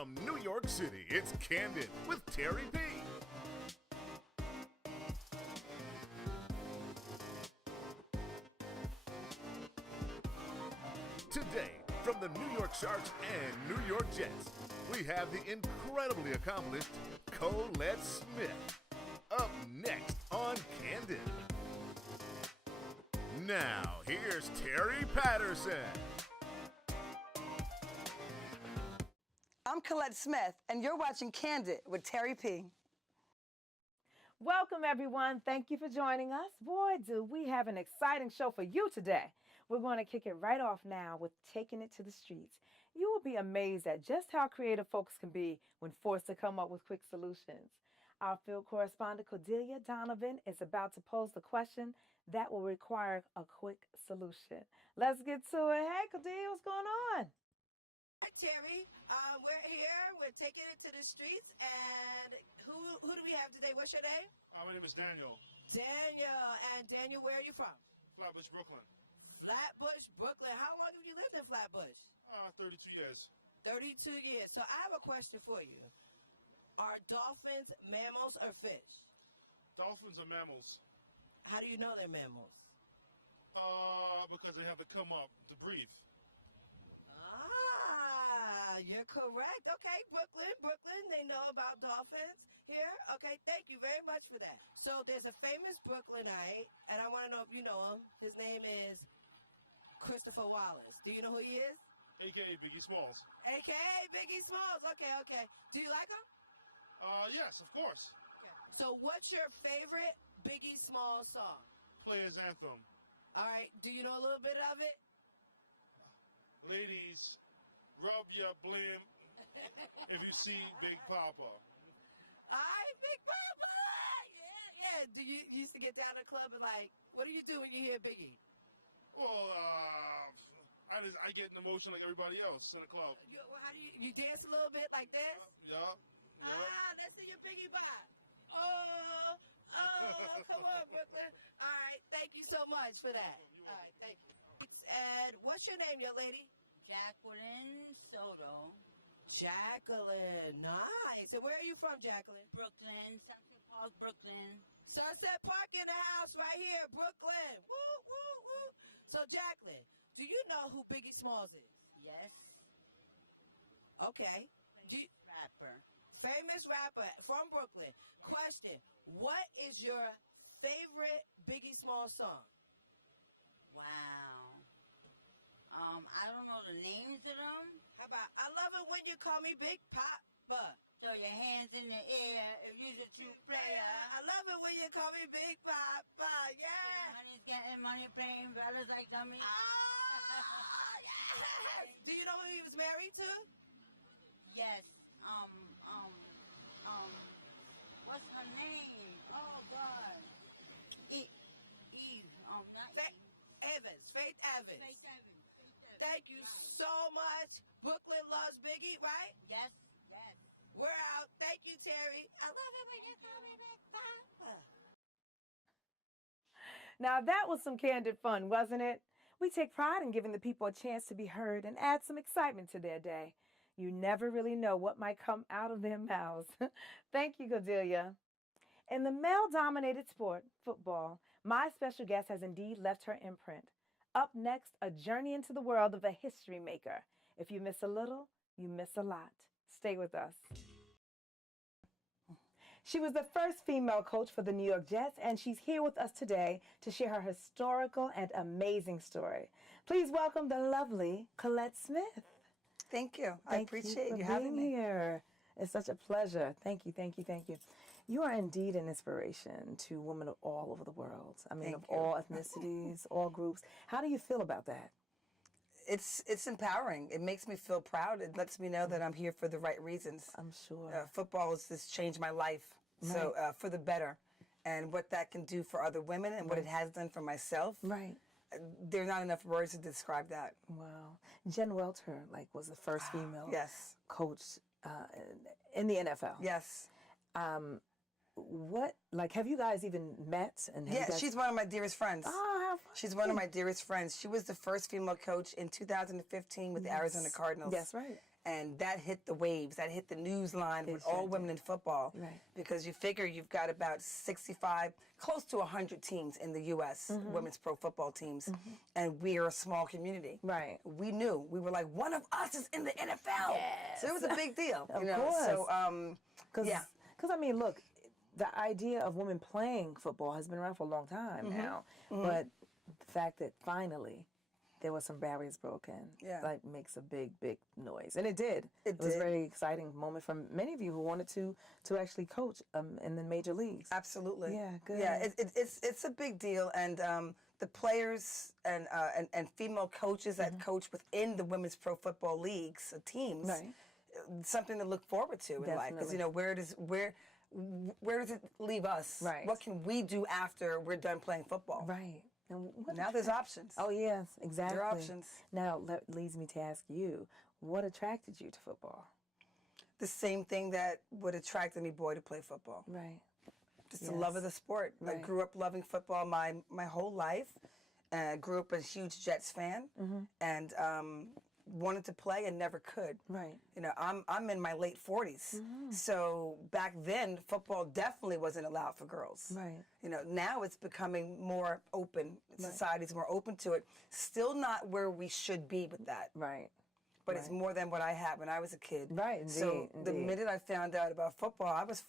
From New York City, it's Candid with Terri P. Today, from the New York Sharks and New York Jets, we have the incredibly accomplished Collette Smith. Up next on Candid. Now, here's Terri Patterson. I'm Collette Smith, and you're watching Candid with Terri P. Welcome, everyone. Thank you for joining us. Boy, do we have an exciting show for you today. We're going to kick it right off now with taking it to the streets. You will be amazed at just how creative folks can be when forced to come up with quick solutions. Our field correspondent, Cordelia Donovan, is about to pose the question that will require a quick solution. Let's get to it. Hey, Cordelia, what's going on? Hi, Terri. We're here. We're taking it to the streets. And who do we have today? What's your name? My name is Daniel. Daniel. And Daniel, where are you from? Flatbush, Brooklyn. Flatbush, Brooklyn. How long have you lived in Flatbush? 32 years. 32 years. So I have a question for you. Are dolphins mammals or fish? Dolphins are mammals. How do you know they're mammals? Because they have to come up to breathe. You're correct. Okay, Brooklyn, they know about dolphins here. Okay, thank you very much for that. So there's a famous Brooklynite, and I want to know if you know him. His name is Christopher Wallace. Do you know who he is? A.K.A. Biggie Smalls. A.K.A. Biggie Smalls. Okay. Do you like him? Yes, of course. Okay. So what's your favorite Biggie Smalls song? Players Anthem. All right, do you know a little bit of it? Ladies, rub your blim if you see Big Papa. All right, Big Papa! Yeah. Do you used to get down to the club and like, what do you do when you hear Biggie? Well, I get an emotion like everybody else in the club. How do you dance a little bit like this? Yeah. Let's see your Biggie bop. Oh, come on, Brooklyn. All right, thank you so much for that. All right, thank you. And what's your name, young lady? Jacqueline Soto. Jacqueline, nice. And where are you from, Jacqueline? Brooklyn, Sunset Park, Brooklyn. Sunset Park in the house right here, Brooklyn. Woo, woo, woo. So, Jacqueline, do you know who Biggie Smalls is? Yes. Okay. Rapper. Famous rapper from Brooklyn. Question, what is your favorite Biggie Smalls song? Wow. I don't know the names of them. How about, I love it when you call me Big Papa. Throw your hands in the air if you're a true player. I love it when you call me Big Papa. Yeah. Money's getting money, playing fellas like dummies. Oh, yes. Do you know who he was married to? Yes. What's her name? Oh, God. Eve. Not Eve. Evans. Faith Evans. Faith Evans. Thank you so much. Brooklyn loves Biggie, right? Yes. We're out. Thank you, Terri. I love it when you call me Big Papa. Now, that was some candid fun, wasn't it? We take pride in giving the people a chance to be heard and add some excitement to their day. You never really know what might come out of their mouths. Thank you, Cordelia. In the male-dominated sport, football, my special guest has indeed left her imprint. Up next, a journey into the world of a history maker. If you miss a little, you miss a lot. Stay with us. She was the first female coach for the New York Jets, and she's here with us today to share her historical and amazing story. Please welcome the lovely Collette Smith. Thank you. I appreciate you having me here. It's such a pleasure. Thank you. You are indeed an inspiration to women of all over the world. I mean, of all ethnicities, all groups. How do you feel about that? It's empowering. It makes me feel proud. It lets me know that I'm here for the right reasons. I'm sure. Football has just changed my life, so for the better. And what that can do for other women and what it has done for myself. Right. There are not enough words to describe that. Wow. Jen Welter, was the first female yes. coach in the NFL. Yes. have you guys even met? And have you Yeah, guys... she's one of my dearest friends. Oh, how fun. She's one of my dearest friends. She was the first female coach in 2015 with the Arizona Cardinals. That's right. And that hit the waves. That hit the news line with all women in football. Right. Because you figure you've got about 65, close to 100 teams in the U.S., women's pro football teams, and we are a small community. Right. We knew. We were like, one of us is in the NFL. Yes. So it was a big deal. Of course. So, yeah. Because, I mean, look, the idea of women playing football has been around for a long time now. But the fact that finally there were some barriers broken, makes a big, big noise. And it did. It was a very exciting moment for many of you who wanted to actually coach in the major leagues. Absolutely. Yeah, good. Yeah, it's a big deal. And the players and female coaches that coach within the women's pro football leagues, teams, something to look forward to in life. Because, where does it leave us? Right. What can we do after we're done playing football? Right. And now there's options. Oh, yes, exactly. There are options. Now, that leads me to ask you, what attracted you to football? The same thing that would attract any boy to play football. Right. Just the love of the sport. Right. I grew up loving football my whole life. I grew up a huge Jets fan and wanted to play and never could. Right. I'm in my late 40s. So back then, football definitely wasn't allowed for girls. Right. Now it's becoming more open. Society's more open to it. Still not where we should be with that. Right. But it's more than what I had when I was a kid. Right, So the indeed. minute I found out about football, I was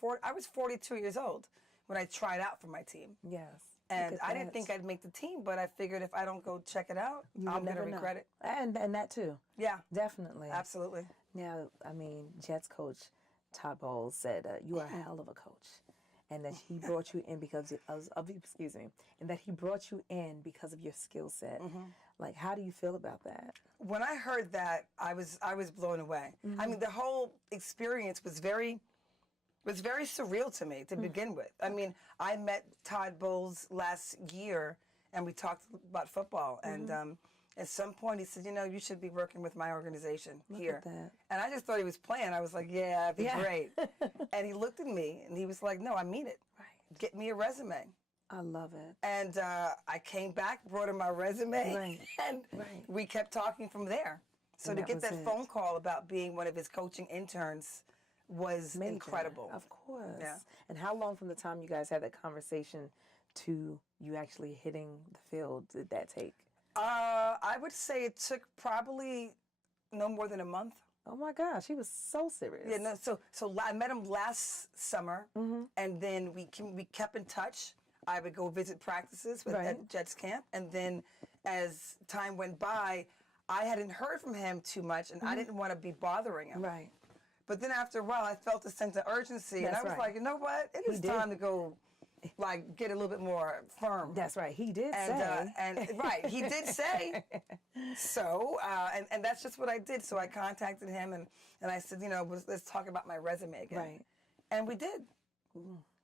42 years old when I tried out for my team. Yes. And I didn't think I'd make the team, but I figured if I don't go check it out, I'm going to regret it. And that too. Yeah. Definitely. Absolutely. Now, I mean, Jets coach Todd Bowles said, you are a hell of a coach. And that he brought you in because and that he brought you in because of your skill set. Like, how do you feel about that? When I heard that, I was blown away. I mean, the whole experience was very surreal to me to begin with. I mean, I met Todd Bowles last year, and we talked about football. And at some point, he said, you should be working with my organization here. At that. And I just thought he was playing. I was like, yeah, that'd be great. And he looked at me, and he was like, no, I mean it. Right. Get me a resume. I love it. And I came back, brought him my resume, and we kept talking from there. So And to that get was that it. phone call about being one of his coaching interns was Major. incredible. Of course. Yeah. And how long from the time you guys had that conversation to you actually hitting the field did that take? I would say it took probably no more than a month. Oh my gosh, he was so serious. Yeah, no. So I met him last summer, and then we kept in touch. I would go visit practices at Jets camp, and then as time went by, I hadn't heard from him too much, and I didn't want to be bothering him. Right. But then after a while, I felt a sense of urgency, and I was like, you know what? It is time to go, get a little bit more firm. That's right. He did say. He did say. So, and that's just what I did. So I contacted him, and I said, let's talk about my resume again. Right. And we did.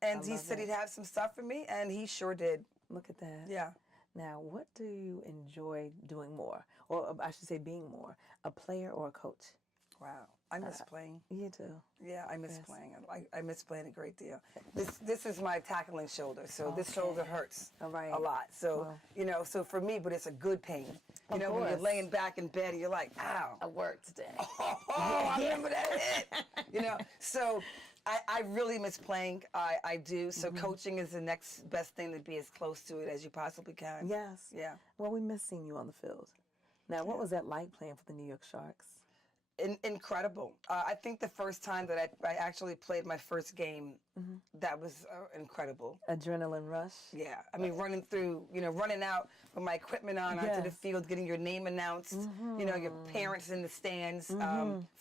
And he said he'd have some stuff for me, and he sure did. Look at that. Yeah. Now, what do you enjoy doing more? Or I should say being more, a player or a coach? Wow. I miss playing. You too. Yeah, I miss playing. I miss playing a great deal. This is my tackling shoulder, so this shoulder hurts a lot. So, so for me, but it's a good pain. When you're laying back in bed and you're like, ow. I worked today. I remember that hit. So I really miss playing. I do. So coaching is the next best thing to be as close to it as you possibly can. Yes. Yeah. Well, we miss seeing you on the field. Now, what was that like playing for the New York Sharks? Incredible. I think the first time that I actually played my first game, that was incredible. Adrenaline rush? Yeah. I mean, running out with my equipment on onto the field, getting your name announced, your parents in the stands,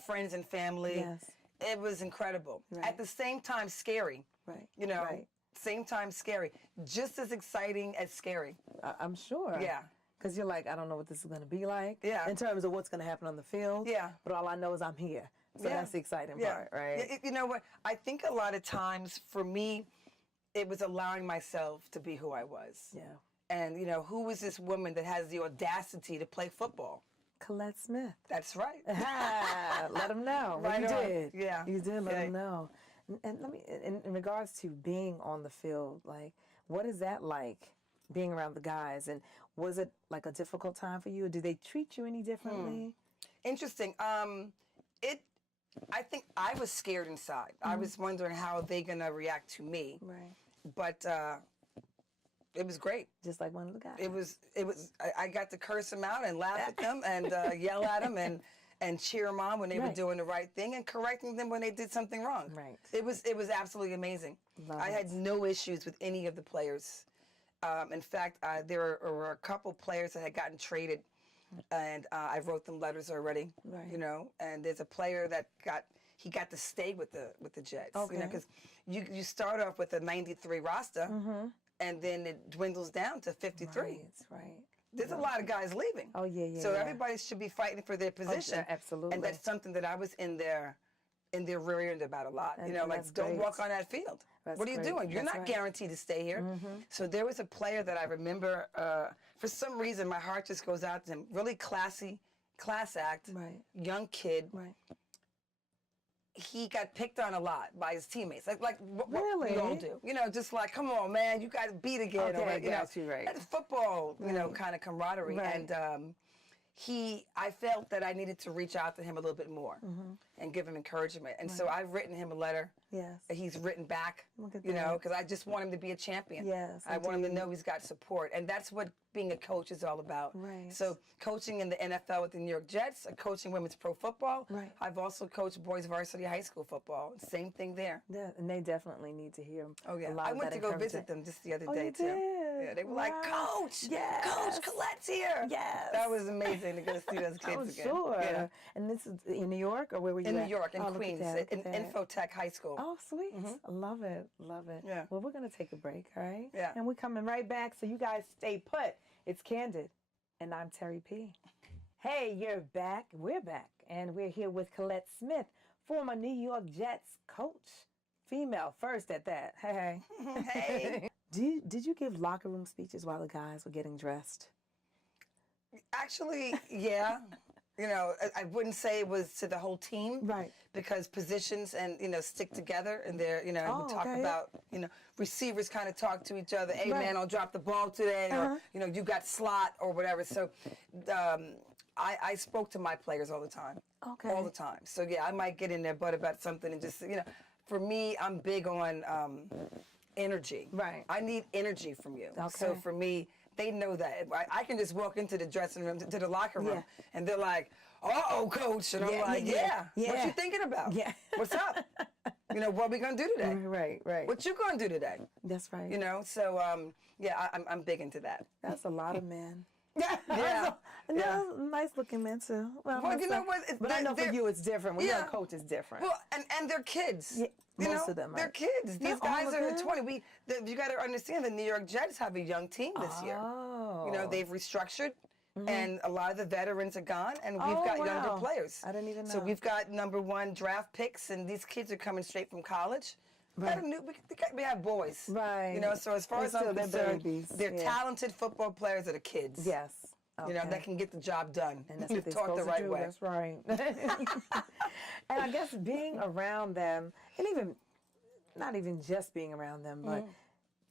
friends and family. Yes. It was incredible. Right. At the same time, scary. Right. Same time, scary. Just as exciting as scary. I'm sure. Yeah. Because you're like, I don't know what this is going to be like. Yeah. In terms of what's going to happen on the field. Yeah. But all I know is I'm here. So that's the exciting part, right? You know what? I think a lot of times for me, it was allowing myself to be who I was. Yeah. And, who was this woman that has the audacity to play football? Collette Smith. That's right. Let them know. Right You on. did. Yeah. You did let them know. And let me, in regards to being on the field, like, what is that like, being around the guys? And was it like a difficult time for you? Or did they treat you any differently? Interesting. I think I was scared inside. I was wondering how they gonna react to me. Right. But it was great. Just like one of the guys. It was. I got to curse them out and laugh at them and yell at them and cheer them on when they were doing the right thing and correcting them when they did something wrong. Right. It was absolutely amazing. I had no issues with any of the players. In fact, there were a couple players that had gotten traded, and I wrote them letters already. Right. You know, and there's a player that got to stay with the Jets. Okay. You know, because you start off with a 93 roster, and then it dwindles down to 53. Right. There's a lot of guys leaving. Oh, yeah. So everybody should be fighting for their position. Absolutely. And that's something that I was in their rear end about a lot. And you know, like, that's don't great. walk on that field. That's What are you great. doing? You're That's not right. guaranteed to stay here. So there was a player that I remember, for some reason, my heart just goes out to him. Really classy, class act, Right. young kid. Right. He got picked on a lot by his teammates, like what Really? we all do. You know, just like, come on, man, you got to beat again. Okay, or, you know, got you, right. That's football, you know, kind of camaraderie. Right. And I felt that I needed to reach out to him a little bit more and give him encouragement. And so I've written him a letter. Yes. He's written back, Look at you know, that. because I just want him to be a champion. Yes, I want him to indeed. know he's got support. And that's what being a coach is all about. Right. So coaching in the NFL with the New York Jets, coaching women's pro football. Right. I've also coached boys varsity high school football. Same thing there. Yeah, and they definitely need to hear Oh, yeah. a lot I of went that to go visit encouragement. them just the other Oh, day, you too. did? Yeah, they were like, Wow. Coach! Yes. Coach, Colette's here! Yes. That was amazing to go see those kids I'm again. sure. Yeah. And this is in New York, or where were you In at? New York, in Oh, look at Queens, that, look in at that. Infotech High School. Oh, sweet. I love it. Love it. Yeah. Well, we're going to take a break, all right? Yeah. And we're coming right back, so you guys stay put. It's Candid, and I'm Terri P. Hey, you're back. We're back, and we're here with Collette Smith, former New York Jets coach. Female first at that. Hey. Hey. Did you give locker room speeches while the guys were getting dressed? Actually, yeah. You know, I wouldn't say it was to the whole team. Right. Because positions and, you know, stick together and they're, you know, Oh, we talk okay. about, you know, receivers kind of talk to each other. Hey, Right. man, I'll drop the ball today. Or, you know, you got slot or whatever. So I spoke to my players all the time. Okay. All the time. So, yeah, I might get in their butt about something and just, you know, for me, I'm big on energy. Right. I need energy from you. Okay. So for me, they know that. I can just walk into the dressing room, to the locker room, and they're like, uh-oh, coach. And I'm like, yeah. What you thinking about? Yeah. What's up? You know, what we going to do today? Right. What you going to do today? That's right. You know, so, yeah, I'm big into that. That's a lot of men. Yeah. No, nice looking men too. Well, You know what? But I know for they're- you it's different. When you're Yeah. a coach, it's different. Well, and they're kids. Yeah, You most know, of them they're are. kids. These Not all guys of are them. 20. You got to understand the New York Jets have a young team this year. Oh. You know, they've restructured, and a lot of the veterans are gone, and we've Oh, got younger wow. players. I didn't even So know. we've got #1 draft picks, and these kids are coming straight from college. Right. We have boys. Right. You know, so as far They're as I'm still- they're concerned, babies. they're Yeah. talented football players that are kids. Yes. You know, Okay. that can get the job done. And that's if what they're taught the supposed right to do. way. That's right. And I guess being around them, and even not even just being around them, but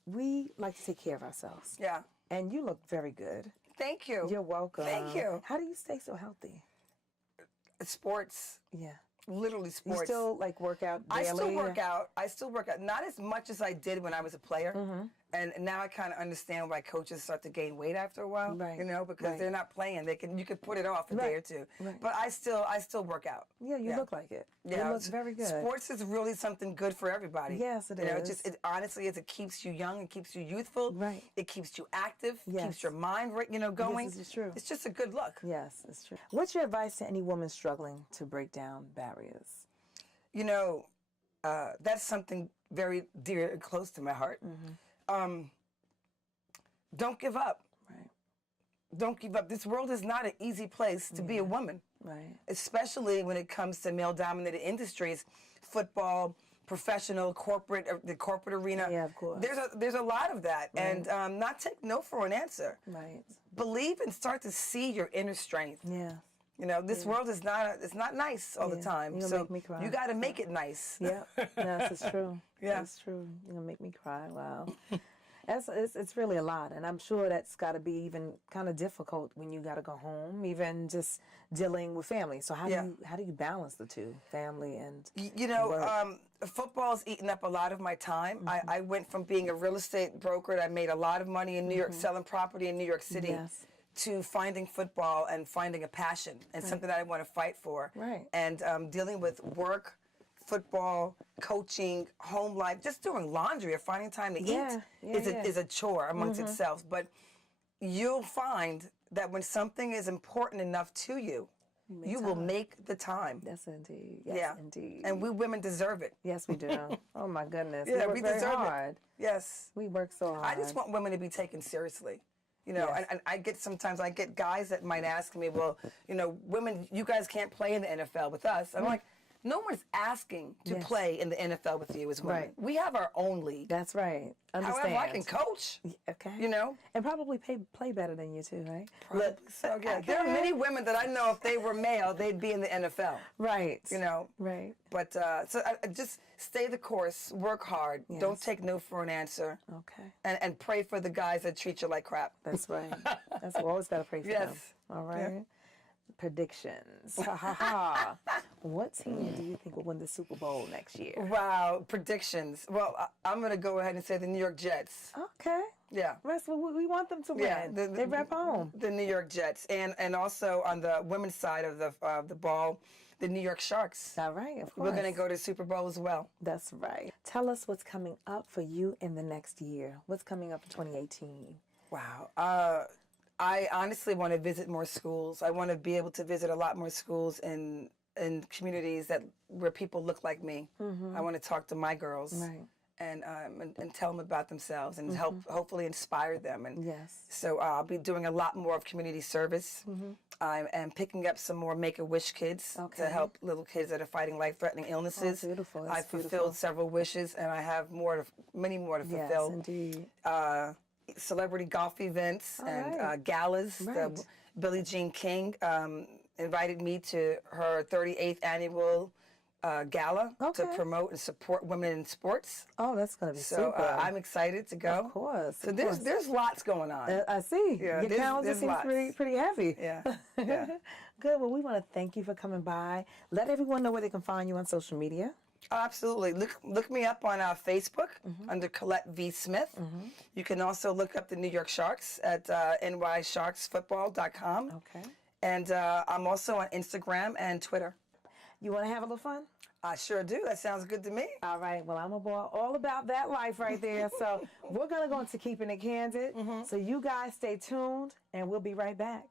we like to take care of ourselves. Yeah. And you look very good. Thank you. You're welcome. Thank you. How do you stay so healthy? Sports. Yeah. Literally sports. You still like work out I daily? still work out. Not as much as I did when I was a player. And now I kind of understand why coaches start to gain weight after a while. Right, You know, because right. they're not playing. You could put it off a day or two. right. But I still work out. Yeah, you look like it. Yeah, You look it's- very good. Sports is really something good for everybody. Yes, it you know, is. honestly, it keeps you young, it keeps you youthful. Right. It keeps you active. Yes. Keeps your mind, going. This is true. It's just a good look. Yes, it's true. What's your advice to any woman struggling to break down barriers? You know, that's something very dear and close to my heart. Don't give up. Right. Don't give up. This world is not an easy place to be a woman, Right. especially when it comes to male-dominated industries, football, professional, corporate, the corporate arena. Yeah, of course. There's a lot of that, and not take no for an answer. Right. Believe and start to see your inner strength. Yeah. You know, this world is it's not nice all the time. You're gonna So make me cry. you got to make it nice. Yeah, yes, it's true. Yeah. It's true. You're gonna make me cry. Wow. It's really a lot, and I'm sure that's got to be even kind of difficult when you got to go home, even just dealing with family. So how do you balance the two, family and You know, work? football's eaten up a lot of my time. I went from being a real estate broker that made a lot of money in New York, selling property in New York City, Yes. to finding football and finding a passion and something that I want to fight for. Right. And dealing with work, football, coaching, home life, just doing laundry or finding time to eat is a chore amongst itself. But you'll find that when something is important enough to you, you will make the time. Yes, indeed. Yes, indeed. And we women deserve it. Yes, we do. Oh my goodness. Yeah, we we work very deserve hard. it. Yes. We work so hard. I just want women to be taken seriously. You know, Yes. and I get guys that might ask me, well, you know, women, you guys can't play in the NFL with us. I'm like, no one's asking to play in the NFL with you as women. Right. We have our own league. That's right. Understand. However, I can coach. Okay. You know? And probably play better than you too, right? Probably so, yeah. There are many women that I know if they were male, they'd be in the NFL. Right. You know? Right. But so I just stay the course, work hard, don't take no for an answer, Okay. and pray for the guys that treat you like crap. That's right. That's we always got to pray for them. Yes. All right. Predictions. Ha ha ha. What team do you think will win the Super Bowl next year? Wow, predictions. Well, I'm going to go ahead and say the New York Jets. Okay. Yeah. That's what we want them to win. Yeah, they rep home. The New York Jets, and also on the women's side of the ball, the New York Sharks. All right, of course. We're going to go to Super Bowl as well. That's right. Tell us what's coming up for you in the next year. What's coming up in 2018? Wow. I honestly want to visit more schools. I want to be able to visit a lot more schools in communities where people look like me. I want to talk to my girls. Right. And tell them about themselves and hopefully inspire them. And Yes. so I'll be doing a lot more of community service. I am picking up some more Make-A-Wish kids to help little kids that are fighting life-threatening illnesses. Oh, beautiful. I That's fulfilled beautiful. several wishes, and I have many more to fulfill. Yes, indeed. Celebrity golf events and right. galas. Right. Billie Jean King invited me to her 38th annual gala to Okay. promote and support women in sports. Oh, that's going to be So super. I'm excited to go. Of course. So of there's course. lots going on. I see. Yeah, Your there's calendar seems lots. pretty heavy. Yeah. Yeah. Good. Well, we want to thank you for coming by. Let everyone know where they can find you on social media. Absolutely. Look me up on Facebook under Collette V. Smith. You can also look up the New York Sharks at nysharksfootball.com. Okay. And I'm also on Instagram and Twitter. You want to have a little fun? I sure do. That sounds good to me. All right. Well, I'm all about that life right there. So we're going to go into Keeping It Candid. So you guys stay tuned, and we'll be right back.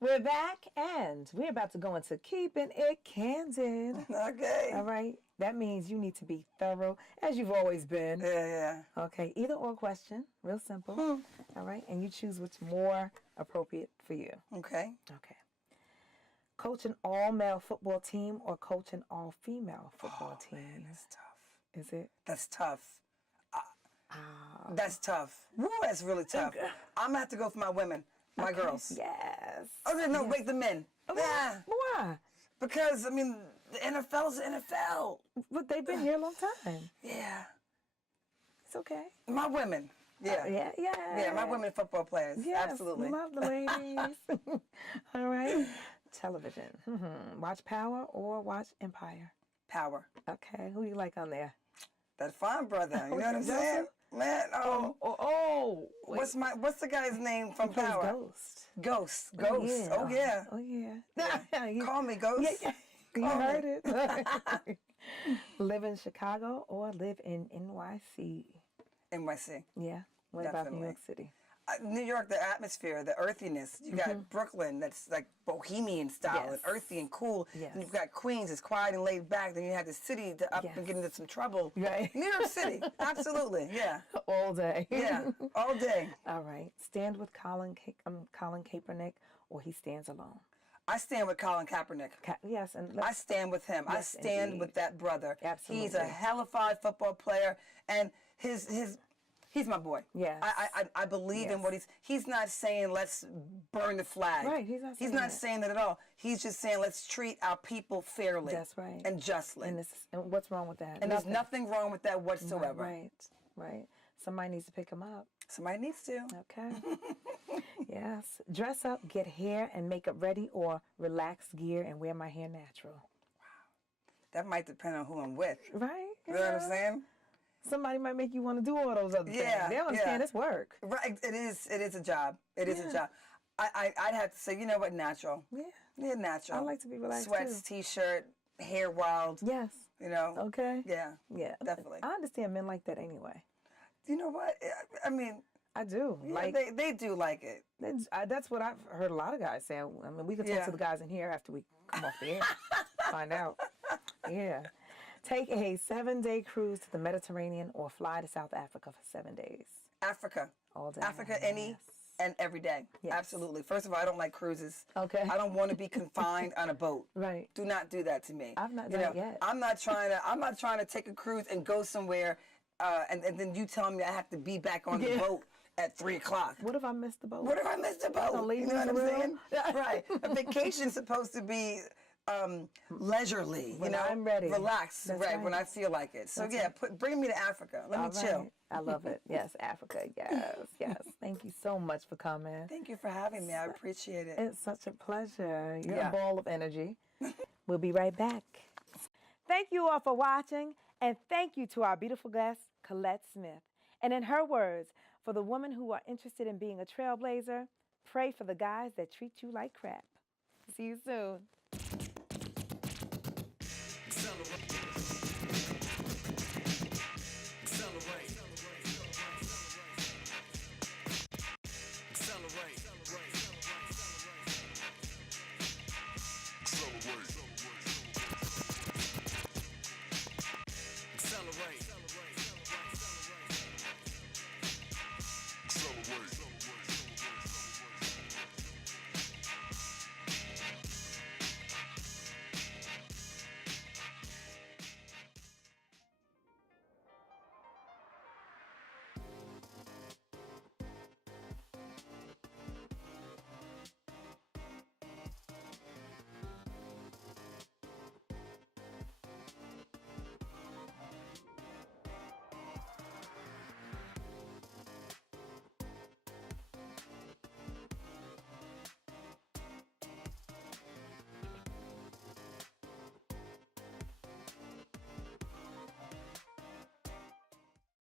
We're back, and we're about to go into Keeping It Candid. Okay. All right. That means you need to be thorough, as you've always been. Yeah. Okay. Either or question. Real simple. All right. And you choose what's more appropriate for you. Okay. Okay. Coach an all-male football team or coach an all-female football team? Man, that's tough. Is it? That's tough. That's tough. Woo, that's really tough. I'm going to have to go for my women, my girls. Yes. Oh, no, wait, the men. Yeah. Why? Because, I mean, the NFL's the NFL. But they've been here a long time. Yeah. It's okay. My women. Yeah. Yeah. My women football players. Yes, Absolutely. love the ladies. All right. Television. Watch Power or watch Empire? Power. Okay. Who do you like on there? That fine brother. You know what I'm saying? Man, what's the guy's name from He plays Power? Ghost. Ghost. Oh yeah. Oh yeah. You, Call me Ghost. yeah. You heard it. Live in Chicago or live in NYC? NYC. Yeah. What about New Definitely. York City? New York, the atmosphere, the earthiness. You got Brooklyn, that's like bohemian style and Yes. earthy and cool. Yes. And you've got Queens, it's quiet and laid back. Then you have the city to up and get into some trouble. Right. New York City, absolutely, yeah, All day. yeah, all day. All right. Stand with Colin Kaepernick or he stands alone? I stand with Colin Kaepernick. Yes. And I stand with him. I Yes, stand indeed. with that brother. Absolutely. He's a hellified football player, and his He's my boy. Yes. I believe in what he's not saying let's burn the flag. Right, he's not saying that at all. He's just saying let's treat our people fairly. That's right. And justly. And what's wrong with that? And there's nothing wrong with that whatsoever. Right. Somebody needs to pick him up. Somebody needs to. Okay. Yes. Dress up, get hair and makeup ready, or relax gear and wear my hair natural. That might depend on who I'm with. Right. You know what I'm saying? Somebody might make you want to do all those other things. They don't understand it's work. Right. It is a job. It is a job. I'd have to say, you know what, natural. Yeah, natural. I like to be relaxed Sweats, too. T-shirt, hair wild. Yes. You know? Okay. Yeah. Yeah. Definitely. I understand men like that anyway. You know what? I mean, I do. yeah, like they do like it. That's what I've heard a lot of guys say. I mean, we can talk to the guys in here after we come off the air. Find out. Yeah. Take a 7-day cruise to the Mediterranean or fly to South Africa for 7 days. Africa. All day. Africa any and every day. Yes. Absolutely. First of all, I don't like cruises. Okay. I don't want to be confined on a boat. Right. Do not do that to me. I've not done it yet. I'm not trying to take a cruise and go somewhere and then you tell me I have to be back on the boat at 3 o'clock. What if I missed the boat? What if I missed the boat? Don't leave You me know what in I'm the saying? room. Right. A vacation's supposed to be leisurely, When I'm ready. relax, That's right, right. when I feel like it. So bring me to Africa. Let me All chill. right. I love it. Yes, Africa. Yes. Thank you so much for coming. Thank you for having me. I appreciate it. It's such a pleasure. You're a ball of energy. We'll be right back. Thank you all for watching, and thank you to our beautiful guest, Collette Smith. And in her words, for the women who are interested in being a trailblazer, pray for the guys that treat you like crap. See you soon.